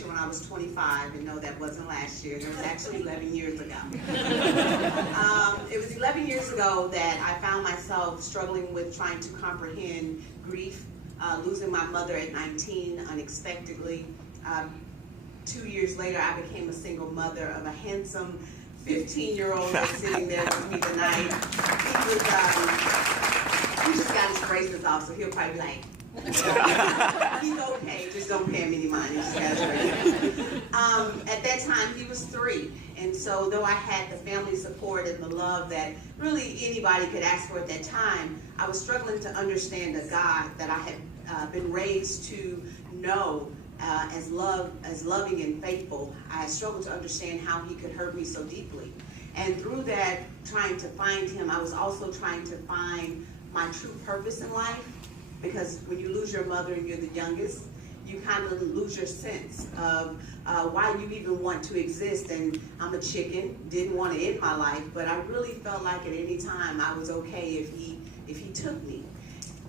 graduation when I was 25, and no, that wasn't last year. It was actually 11 years ago. It was 11 years ago that I found myself struggling with trying to comprehend grief, losing my mother at 19 unexpectedly. 2 years later, I became a single mother of a handsome 15-year-old that's sitting there with me tonight. He just got his braces off, so he'll probably be like, he's okay, just don't pay him any money. Just got his braces. At that time, he was 3. And so though I had the family support and the love that really anybody could ask for at that time, I was struggling to understand a God that I had been raised to know as loving and faithful. I struggled to understand how he could hurt me so deeply. And through that, trying to find him, I was also trying to find my true purpose in life. Because when you lose your mother and you're the youngest, you kind of lose your sense of why you even want to exist. And I'm a chicken, didn't want to end my life, but I really felt like at any time I was okay if he took me.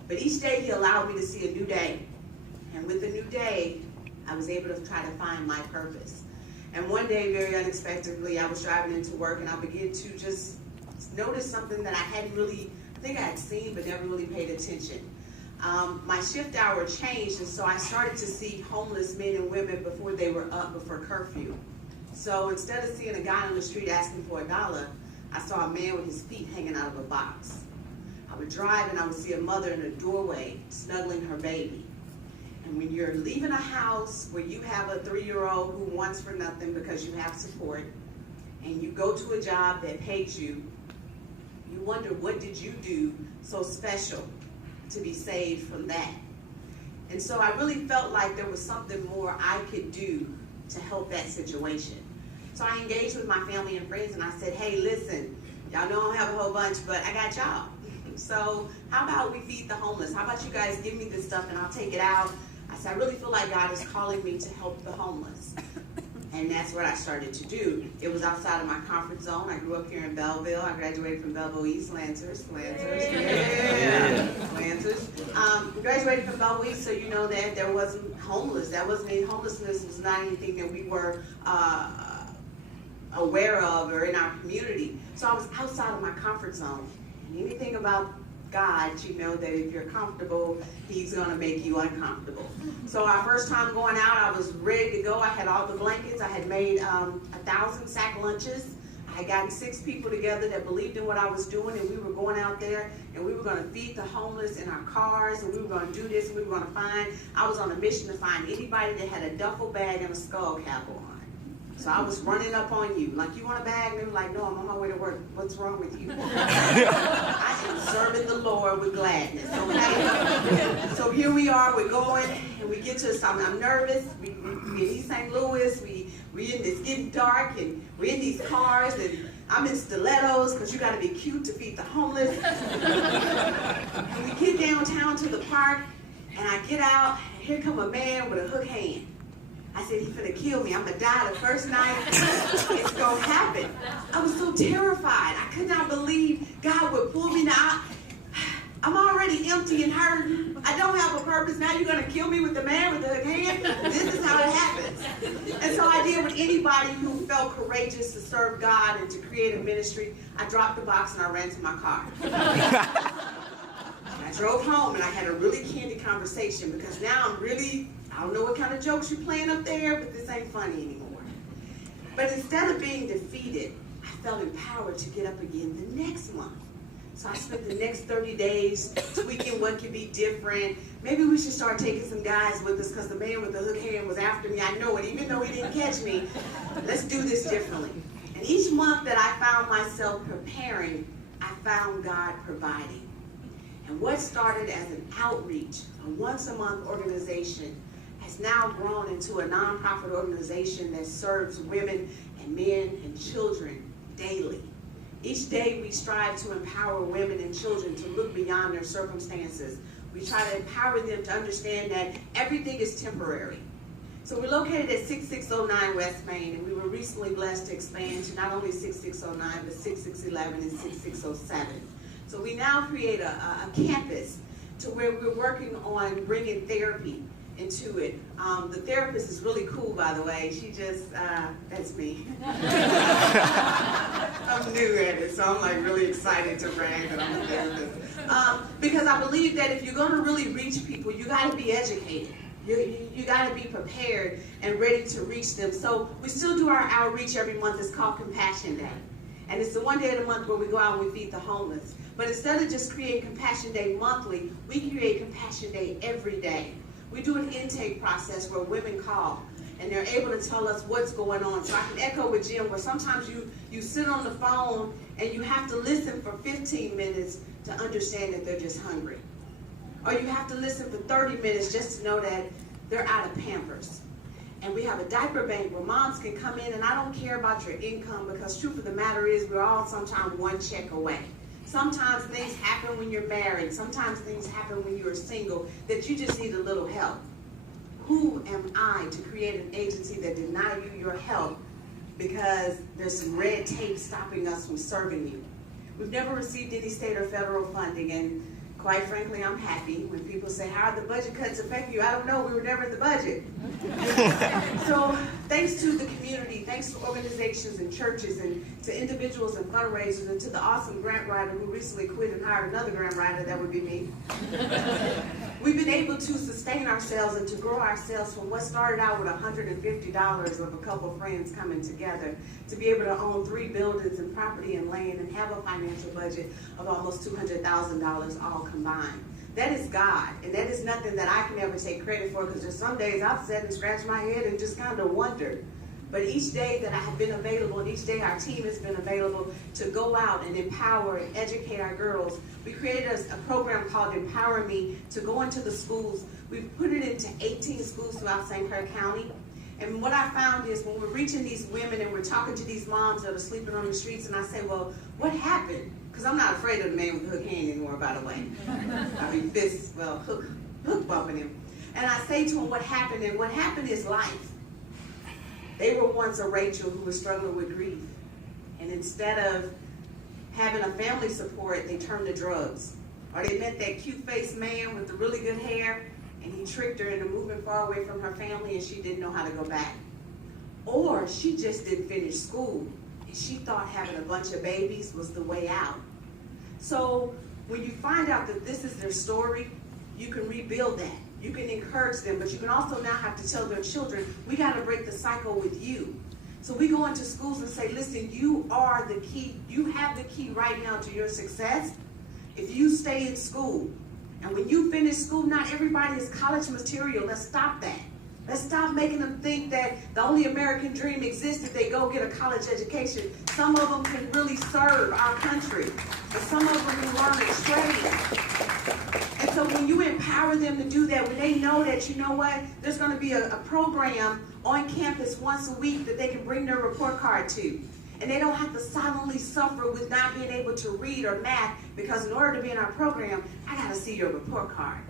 But each day he allowed me to see a new day. And with the new day, I was able to try to find my purpose. And one day, very unexpectedly, I was driving into work and I began to just notice something that I hadn't really, I think I had seen, but never really paid attention. My shift hour changed, and so I started to see homeless men and women before they were up before curfew. So instead of seeing a guy on the street asking for $1, I saw a man with his feet hanging out of a box. I would drive and I would see a mother in a doorway snuggling her baby. And when you're leaving a house where you have a 3-year-old who wants for nothing because you have support, and you go to a job that pays you, you wonder, what did you do so special to be saved from that? And so I really felt like there was something more I could do to help that situation. So I engaged with my family and friends and I said, hey, listen, y'all know I don't have a whole bunch, but I got y'all. So how about we feed the homeless? How about you guys give me this stuff and I'll take it out? I said, I really feel like God is calling me to help the homeless. And that's what I started to do. It was outside of my comfort zone. I grew up here in Belleville. I graduated from Belleville East, Lancers. Graduated from Belleville East, so you know that there wasn't homeless. Homelessness was not anything that we were aware of or in our community. So I was outside of my comfort zone. And anything about God, you know that if you're comfortable, he's going to make you uncomfortable. So our first time going out, I was ready to go. I had all the blankets. I had made 1,000 sack lunches. I had gotten 6 people together that believed in what I was doing, and we were going out there, and we were going to feed the homeless in our cars, and we were going to do this, and we were going to find, I was on a mission to find anybody that had a duffel bag and a skull cap on. So I was running up on you, like, you want a bag? And they were like, no, I'm on my way to work. What's wrong with you? I am serving the Lord with gladness, okay? So here we are, we're going, and we get to something. I'm nervous. We in East St. Louis. It's getting dark, and we're in these cars, and I'm in stilettos, because you got to be cute to feed the homeless. And we get downtown to the park, and I get out, and here come a man with a hook hand. I said, he's finna kill me. I'm gonna die the first night. It's gonna happen. I was so terrified. I could not believe God would pull me out. I'm already empty and hurt. I don't have a purpose. Now you're gonna kill me with the man with the hook hand? This is how it happens. And so I did with anybody who felt courageous to serve God and to create a ministry. I dropped the box and I ran to my car. I drove home and I had a really candid conversation, because now I don't know what kind of jokes you're playing up there, but this ain't funny anymore. But instead of being defeated, I felt empowered to get up again the next month. So I spent the next 30 days tweaking what could be different. Maybe we should start taking some guys with us, because the man with the hook hand was after me. I know it, even though he didn't catch me. Let's do this differently. And each month that I found myself preparing, I found God providing. And what started as an outreach, a once-a-month organization, has now grown into a nonprofit organization that serves women and men and children daily. Each day we strive to empower women and children to look beyond their circumstances. We try to empower them to understand that everything is temporary. So we're located at 6609 West Main, and we were recently blessed to expand to not only 6609, but 6611 and 6607. So we now create a campus to where we're working on bringing therapy into it. The therapist is really cool, by the way. She just, that's me. I'm new at it, so I'm like really excited to brag that I'm a therapist. Because I believe that if you're going to really reach people, you got to be educated. You got to be prepared and ready to reach them. So we still do our outreach every month. It's called Compassion Day. And it's the one day of the month where we go out and we feed the homeless. But instead of just creating Compassion Day monthly, we create Compassion Day every day. We do an intake process where women call and they're able to tell us what's going on. So I can echo with Jim where sometimes you sit on the phone and you have to listen for 15 minutes to understand that they're just hungry. Or you have to listen for 30 minutes just to know that they're out of Pampers. And we have a diaper bank where moms can come in, and I don't care about your income because truth of the matter is we're all sometimes one check away. Sometimes things happen when you're married. Sometimes things happen when you're single that you just need a little help. Who am I to create an agency that deny you your help because there's some red tape stopping us from serving you? We've never received any state or federal funding, and quite frankly, I'm happy when people say, how are the budget cuts affect you? I don't know, we were never in the budget. So thanks to the community, thanks to organizations and churches and to individuals and fundraisers and to the awesome grant writer who recently quit and hired another grant writer, that would be me. We've been able to sustain ourselves and to grow ourselves from what started out with $150 of a couple friends coming together to be able to own 3 buildings and property and land and have a financial budget of almost $200,000 all combined. That is God, and that is nothing that I can ever take credit for because there's some days I've sat and scratched my head and just kind of wondered. But each day that I have been available, and each day our team has been available to go out and empower and educate our girls, we created a program called Empower Me to go into the schools. We've put it into 18 schools throughout St. Clair County. And what I found is when we're reaching these women and we're talking to these moms that are sleeping on the streets, and I say, well, what happened? Because I'm not afraid of the man with the hook hand anymore, by the way. I mean, fists, well, hook bumping him. And I say to him what happened, and what happened is life. They were once a Rachel who was struggling with grief. And instead of having a family support, they turned to drugs. Or they met that cute-faced man with the really good hair, and he tricked her into moving far away from her family, and she didn't know how to go back. Or she just didn't finish school, and she thought having a bunch of babies was the way out. So when you find out that this is their story, you can rebuild that. You can encourage them, but you can also now have to tell their children, we got to break the cycle with you. So we go into schools and say, listen, you are the key. You have the key right now to your success. If you stay in school, and when you finish school, not everybody is college material. Let's stop that. Let's stop making them think that the only American dream exists if they go get a college education. Some of them can really serve our country, and some of them can learn a trade. And so when you empower them to do that, when they know that, you know what, there's going to be a program on campus once a week that they can bring their report card to. And they don't have to silently suffer with not being able to read or math because in order to be in our program, I got to see your report card.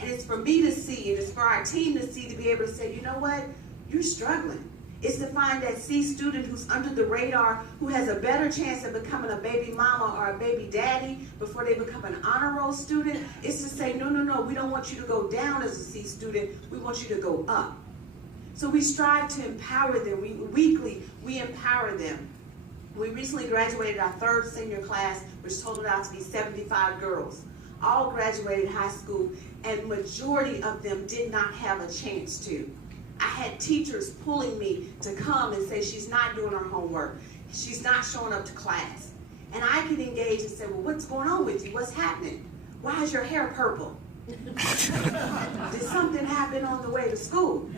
And it's for me to see, and it's for our team to see, to be able to say, you know what, you're struggling. It's to find that C student who's under the radar, who has a better chance of becoming a baby mama or a baby daddy before they become an honor roll student. It's to say, no, we don't want you to go down as a C student. We want you to go up. So we strive to empower them. Weekly, we empower them. We recently graduated our 3rd senior class, which totaled out to be 75 girls. All graduated high school, and majority of them did not have a chance to. I had teachers pulling me to come and say, she's not doing her homework. She's not showing up to class. And I could engage and say, well, what's going on with you? What's happening? Why is your hair purple? Did something happen on the way to school?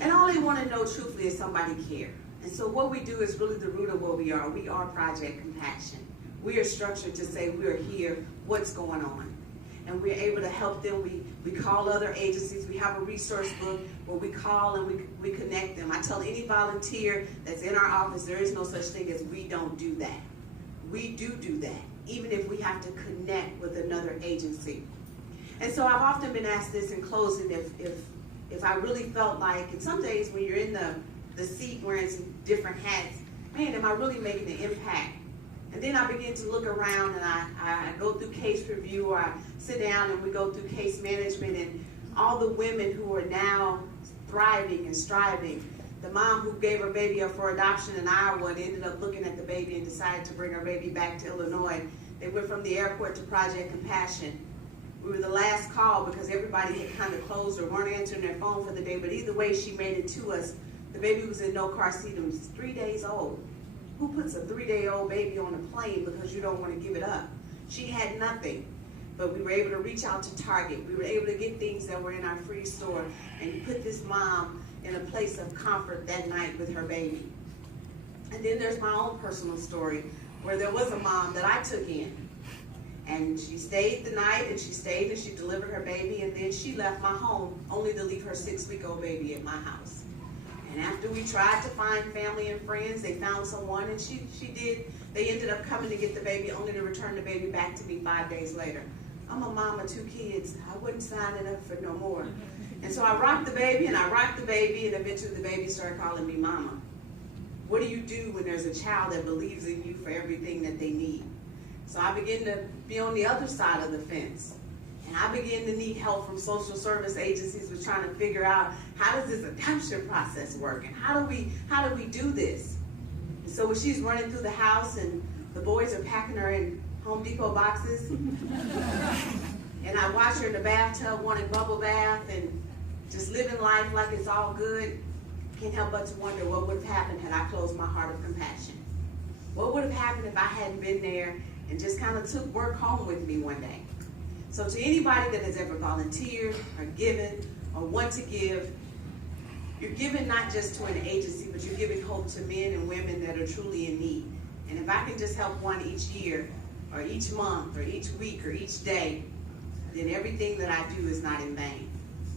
And all they want to know, truthfully, is somebody care. And so what we do is really the root of what we are. We are Project Compassion. We are structured to say we are here, what's going on? And we're able to help them. We call other agencies. We have a resource book where we call and we connect them. I tell any volunteer that's in our office, there is no such thing as we don't do that. We do that, even if we have to connect with another agency. And so I've often been asked this in closing, if I really felt like, and some days when you're in the seat wearing some different hats, man, am I really making an impact? And then I begin to look around and I go through case review, or I sit down and we go through case management, and all the women who are now thriving and striving. The mom who gave her baby up for adoption in Iowa and ended up looking at the baby and decided to bring her baby back to Illinois. They went from the airport to Project Compassion. We were the last call because everybody had kind of closed or weren't answering their phone for the day, but either way she made it to us. The baby was in no car seat and was 3 days old. Who puts a 3-day-old baby on a plane because you don't want to give it up? She had nothing, but we were able to reach out to Target. We were able to get things that were in our free store and put this mom in a place of comfort that night with her baby. And then there's my own personal story where there was a mom that I took in. And she stayed the night, and she stayed and she delivered her baby, and then she left my home only to leave her 6-week-old baby at my house. And after we tried to find family and friends, they found someone, and they ended up coming to get the baby only to return the baby back to me 5 days later. I'm a mom of 2 kids. I wasn't signing up for no more. And so I rocked the baby, and eventually the baby started calling me mama. What do you do when there's a child that believes in you for everything that they need? So I began to be on the other side of the fence. And I began to need help from social service agencies with trying to figure out, how does this adoption process work? And how do we do this? And so when she's running through the house and the boys are packing her in Home Depot boxes, and I watch her in the bathtub wanting bubble bath and just living life like it's all good, can't help but to wonder what would have happened had I closed my heart of compassion. What would have happened if I hadn't been there and just kind of took work home with me one day? So to anybody that has ever volunteered or given or want to give, you're giving not just to an agency, but you're giving hope to men and women that are truly in need. And if I can just help one each year or each month or each week or each day, then everything that I do is not in vain.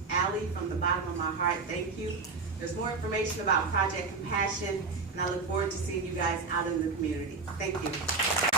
Allie, from the bottom of my heart, thank you. There's more information about Project Compassion, and I look forward to seeing you guys out in the community. Thank you.